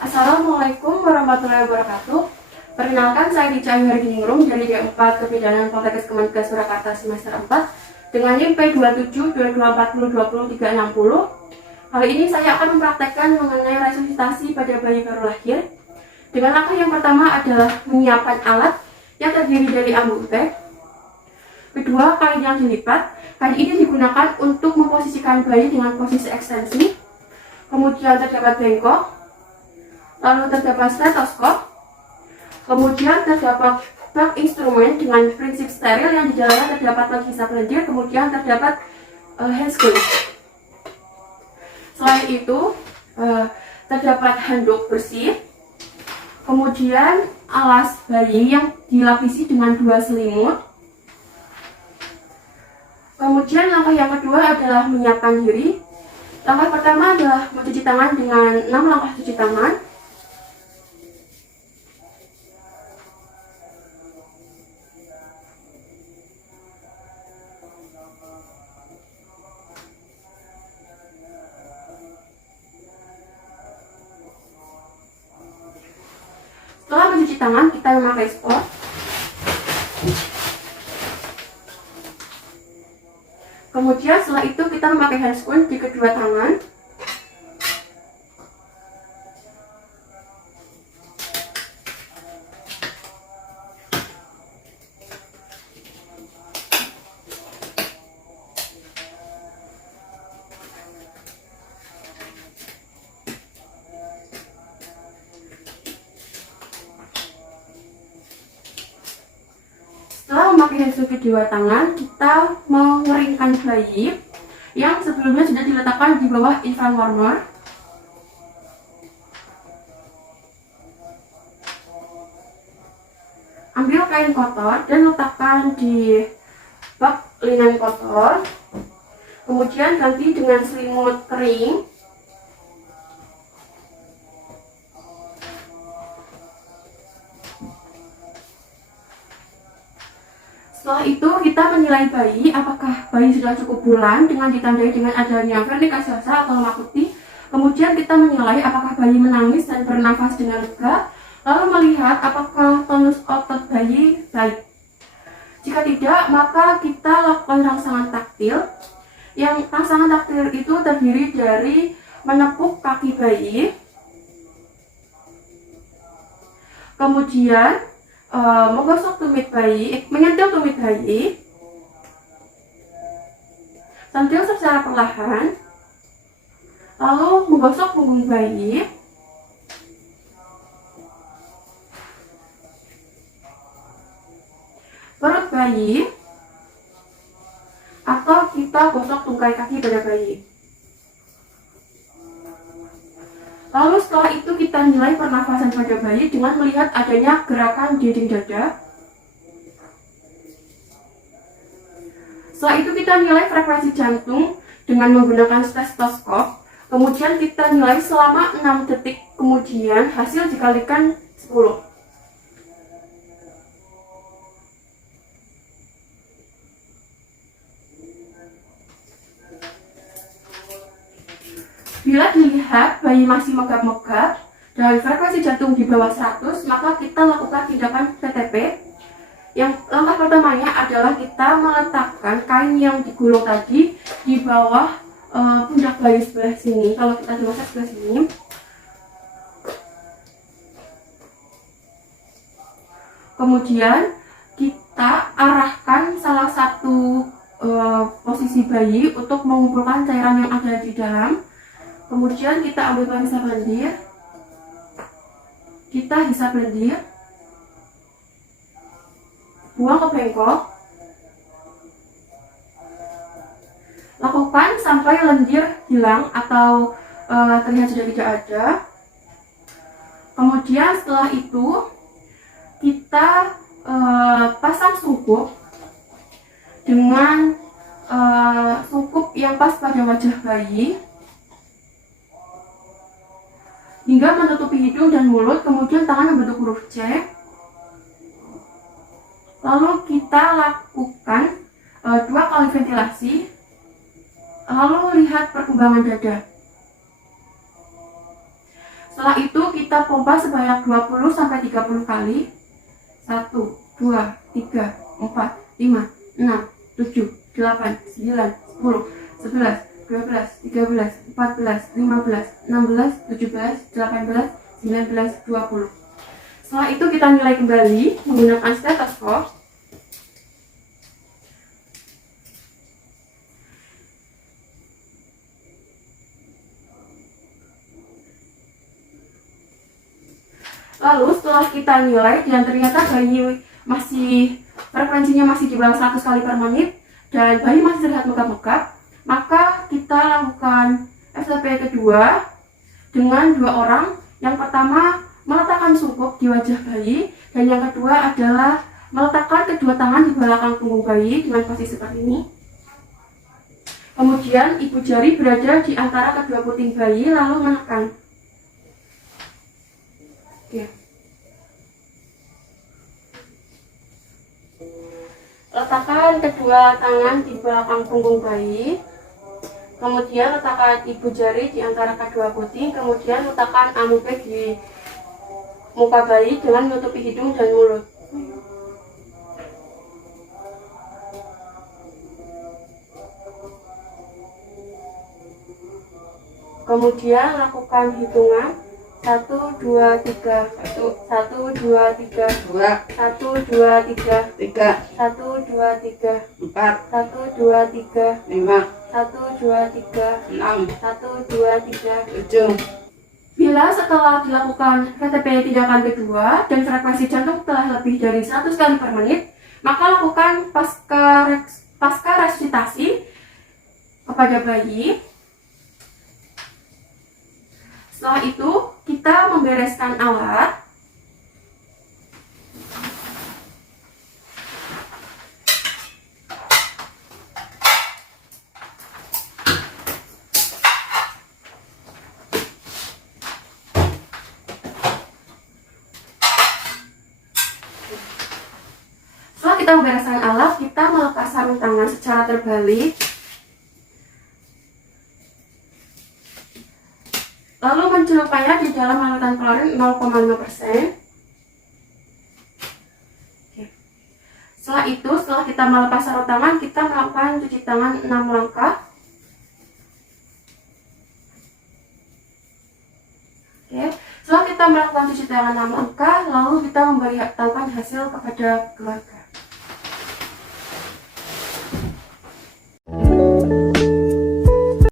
Assalamualaikum warahmatullahi wabarakatuh. Perkenalkan, saya Dica Ayuharginingrum dari D4 Kebidanan Poltekkes Kemenkes Surakarta semester 4 dengan NIM P27 2240 20360. Kali ini saya akan mempraktekkan mengenai resusitasi pada bayi baru lahir. Dengan langkah yang pertama adalah menyiapkan alat yang terdiri dari ambu bag. Kedua, kain yang dilipat. Kain ini digunakan untuk memposisikan bayi dengan posisi ekstensi. Kemudian terdapat bengkok, lalu terdapat stetoskop, kemudian terdapat bak instrumen dengan prinsip steril yang di dalamnya terdapat penghisap lendir, kemudian terdapat handscreen. Selain itu, terdapat handuk bersih, kemudian alas bayi yang dilapisi dengan 2 selimut. Kemudian langkah yang kedua adalah menyiapkan diri. Langkah pertama adalah mencuci tangan dengan 6 langkah cuci tangan. Setelah mencuci tangan, kita memakai spot. Kemudian setelah itu kita memakai handscreen di kedua tangan. Setelah memakai handscreen kedua tangan, kita mengeringkan bayi yang sebelumnya sudah diletakkan di bawah infant warmer. Ambil kain kotor dan letakkan di bak linen kotor. Kemudian ganti dengan selimut kering. Setelah itu kita menilai bayi, apakah bayi sudah cukup bulan dengan ditandai dengan adanya vernik gaseosa atau lemak putih. Kemudian kita menilai apakah bayi menangis dan bernafas dengan lega, lalu melihat apakah tonus otot bayi baik. Jika tidak, maka kita lakukan rangsangan taktil. Yang rangsangan taktil itu terdiri dari menepuk kaki bayi, kemudian menggosok tumit bayi, menyentil tumit bayi, sentil secara perlahan, lalu menggosok punggung bayi, perut bayi, atau kita gosok tungkai kaki pada bayi. Lalu setelah itu kita nilai pernafasan pada bayi dengan melihat adanya gerakan dinding dada. Setelah itu kita nilai frekuensi jantung dengan menggunakan stetoskop. Kemudian kita nilai selama 6 detik, kemudian hasil dikalikan 10. Bila dilihat bayi masih megap-megap dan frekuensi jantung di bawah 100, maka kita lakukan tindakan PTP. Yang langkah pertamanya adalah kita meletakkan kain yang digulung tadi di bawah pundak bayi sebelah sini. Kalau kita dewasa sebelah sini. Kemudian kita arahkan salah satu posisi bayi untuk mengumpulkan cairan yang ada di dalam. Kemudian kita ambil penghisap lendir, kita hisap lendir, buang ke bengkok, lakukan sampai lendir hilang atau terlihat sudah tidak ada. Kemudian setelah itu kita pasang sungkup dengan sungkup yang pas pada wajah bayi hingga menutupi hidung dan mulut, kemudian tangan membentuk huruf C. Lalu kita lakukan 2 kali ventilasi Lalu lihat perkembangan dada. Setelah itu kita pompa sebanyak 20-30 kali. 1, 2, 3, 4, 5, 6, 7, 8, 9, 10, 11, 12, 13, 14, 15, 16, 17, 18, 19, 20. Setelah itu kita nilai kembali menggunakan stetoskop. Lalu setelah kita nilai dan ternyata bayi masih frekuensinya masih di bawah 100 kali per menit dan bayi masih terlihat megap-megap, maka kita lakukan STP kedua dengan 2 orang. Yang pertama meletakkan sungkup di wajah bayi dan yang kedua adalah meletakkan kedua tangan di belakang punggung bayi dengan posisi seperti ini. Kemudian ibu jari berada di antara kedua puting bayi lalu menekan. Oke. Letakkan kedua tangan di belakang punggung bayi. Kemudian letakkan ibu jari di antara kedua puting. Kemudian letakkan amuke di muka bayi dengan menutupi hidung dan mulut. Kemudian lakukan hitungan 1, 2, 3, 1, 2, 3, 2, 1, 2, 3, 3, 1, 2, 3, 4, 1, 2, 3, 5, 1, 2, 3, 6, 1, 2, 3, 7. Bila setelah dilakukan VTP tindakan kedua dan frekuensi jantung telah lebih dari 100 kali per menit, maka lakukan pasca resusitasi kepada bayi. Setelah itu, kita membereskan alat. Setelah kita membereskan alat, kita melepas sarung tangan secara terbalik. Lalu mencelupkannya di dalam larutan klorin 0,5%. Setelah itu, setelah kita melepas sarung tangan, kita melakukan cuci tangan 6 langkah. Setelah kita melakukan cuci tangan 6 langkah, lalu kita memberitahukan hasil kepada keluarga.